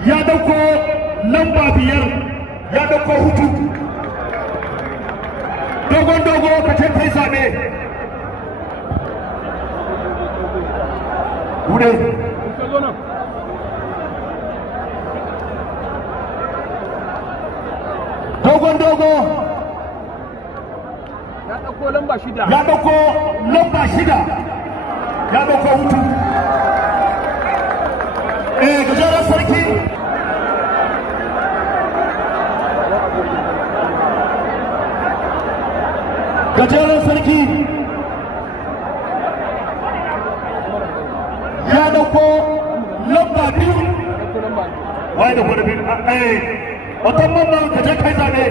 ya dauko lamba 5 ya dauko hutu dogo ka ce kai zabe Ude dogo ya dauko lamba 6 ya dauko hutu gajeren sarki ya dauko lamba 2 wai da gurbin wata mamman ka je kai zabe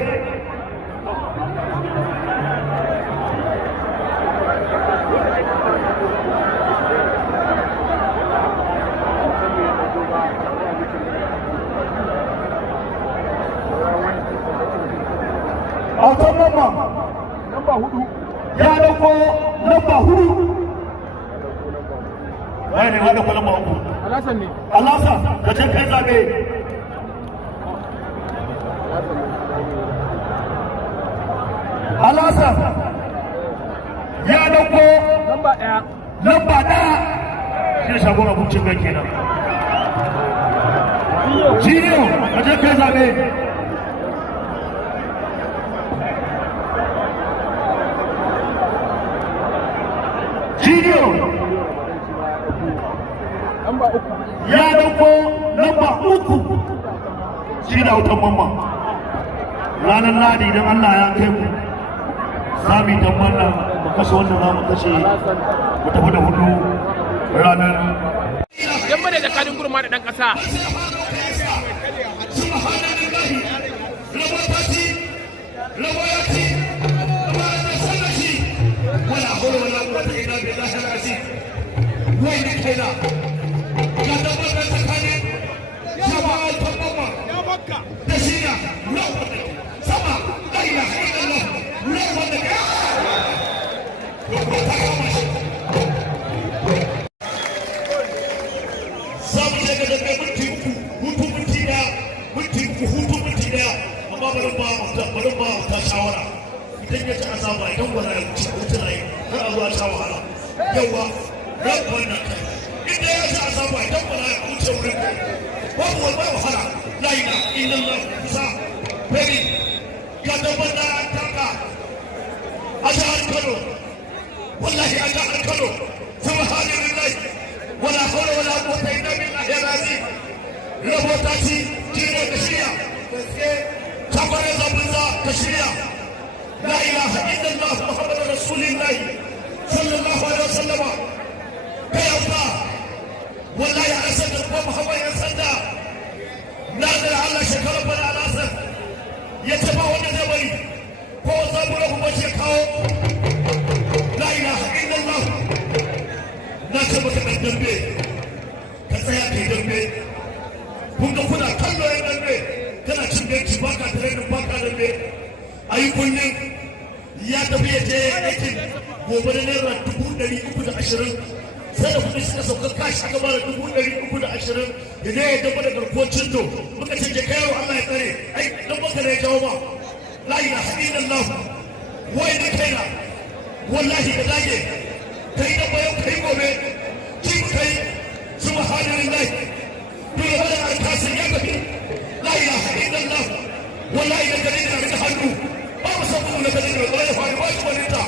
autan mamman lamba 4 ya dauko lamba 4 wai ne wanda ko lamba 3 alasan ne alasa ka je kai zabe alasa ya dauko lamba 1 shi shagon abincin gan kenan jiniyo ka je kai zabe jiniyo lamba 3 ya dauko lamba 3 shi da wutan mamma ranar ladi idan Allah ya kai mu sami dan wannan mu kashe wannan za mu kashe mu tafi da hudu ranar yamma da tsakanin gurma da dan kasa shawara idan ya ci azaba idan wala ya ci wuta lai har a zuwa sha wahala yawa ran wannan kai idan ya ci azaba idan wala ya wuce wurin kai babu wani wahala la ilaha illallah kusa bari ya dabbar da taka a jihar Kano wallahi a jihar Kano subhanallahi wala hawla wala quwwata illa billahi al-azim rabota ci jira da shiya كفر زبزة تشريع لا إله إلا الله محمد رسول الله صلى الله عليه وسلم كيوتا والله يا أسد محمد يا سيدنا نادر على شكر بنا ناصر يتبع ونزوي هو زبره بشكاو لا إله إلا الله ناسبك الدنبي كسياتي دنبي كنا كلو الدنبي kana cin benci baka tare da baka da me ayi kullum ya tafi ya je aikin gobe da naira 320 sai da kudi suka sauka kashi aka bada 320 da ne ya dafa da garkuwar cindo muka ce je kayo Allah ya tsare ai dan baka ne ya jawo ba la ilaha illallah wai da kaina wallahi ka dage kai da bayan kai gobe kin kai subhanallahi dole da alkasin ya tafi لا إله إلا الله ولا إله إلا الله حلو ما وصفوا لك ولا يفعل واجب الإنتاع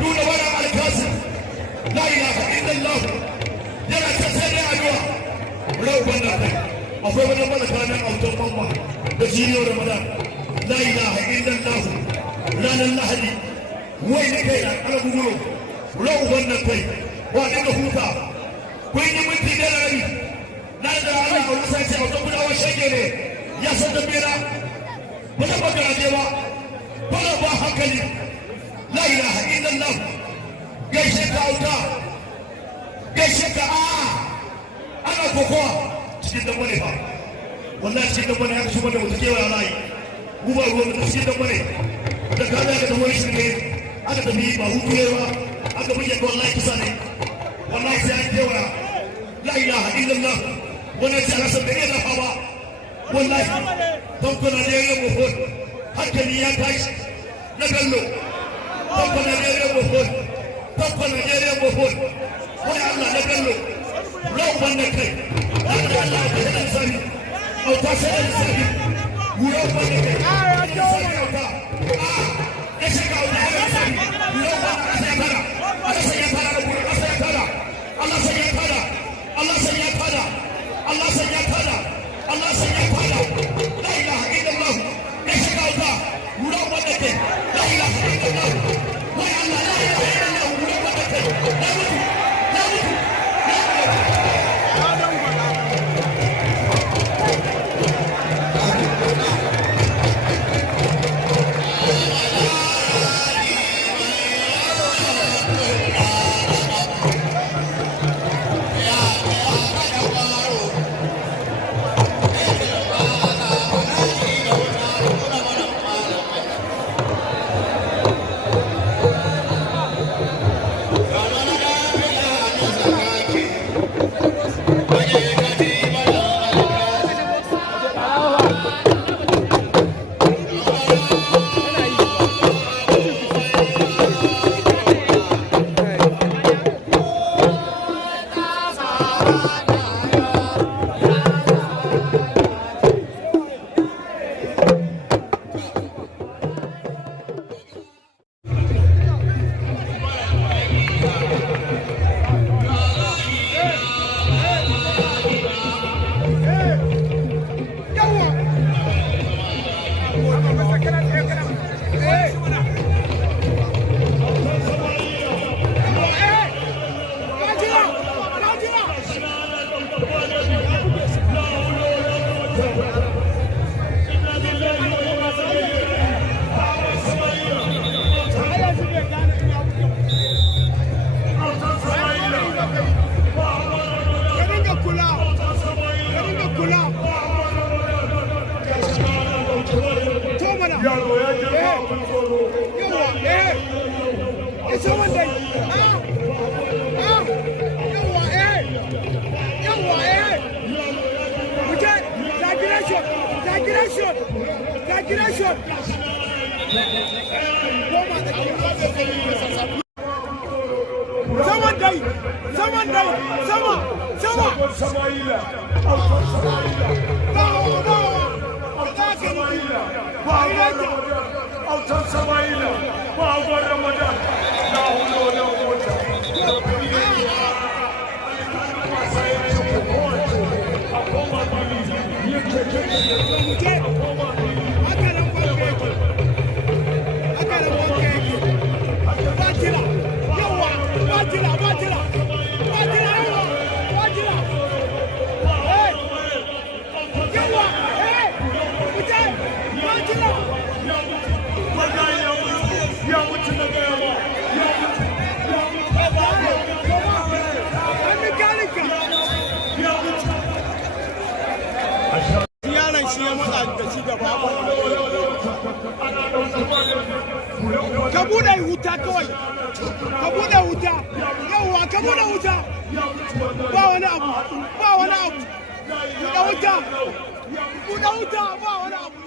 دون ولا على كاسب لا إله إلا الله يلا تسأل أدوى ولو بنا أفضل من الله كان أو تقوم بجيني رمضان لا إله إلا الله لا لله لي وين كينا أنا بقوله ولو بنا كي وأنا هوتا وين من تدري لا لا لا أو نسأل أو تقول أول شيء ya san da bera ba da bagaraje ba ba da ba hankali la ilaha illallah gaishe ka auta gaishe ka ana kokowa cikin dan bane ba wallahi cikin dan bane haka shi wanda mutu kewa layi guba ruwan da cikin dan bane da ka ga da wani shirye aka tafi ba hukuye ba aka buge ka wallahi kisa ne wallahi sai an kewa la ilaha illallah wannan sai rasa da ne da fa ba wallahi bankuna ne ya buhun hankali ya tashi na bello bankuna ne ya buhun bankuna ne ya buhun wai Allah na bello ran wannan kai da Allah ya da sani auta sai da sani wurin wannan kai ya sani auta ya shiga auta ya sani wurin wannan kai Allah sai ya fara Allah sai ya fara Allah sai ya fara Allah sai ya fara Allah sai ya fara Allah sai ya fara la ilaha illallah ya shiga auta wurin wannan kai la ilaha illallah wai Allah la ilaha illallah wurin wannan kai la mutu ka bude wuta kawai ka bude wuta yawa ka bude wuta ba wani abu bude wuta ba wani abu